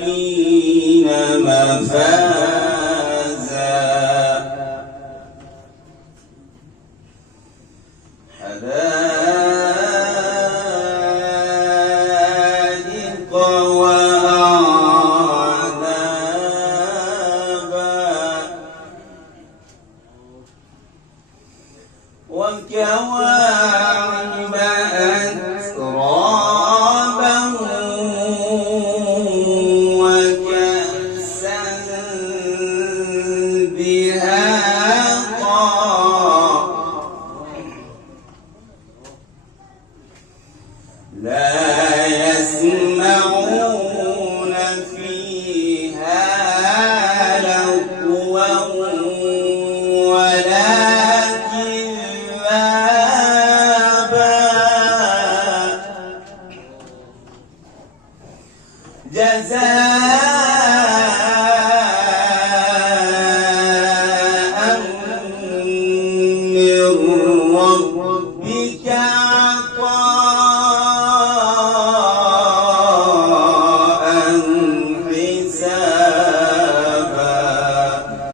للمتقين مفازا حدائق وأعنابا وكواعب أترابا وكأسا دهاقا لا يسمعون فيها لغوا ولا جزاء من ربك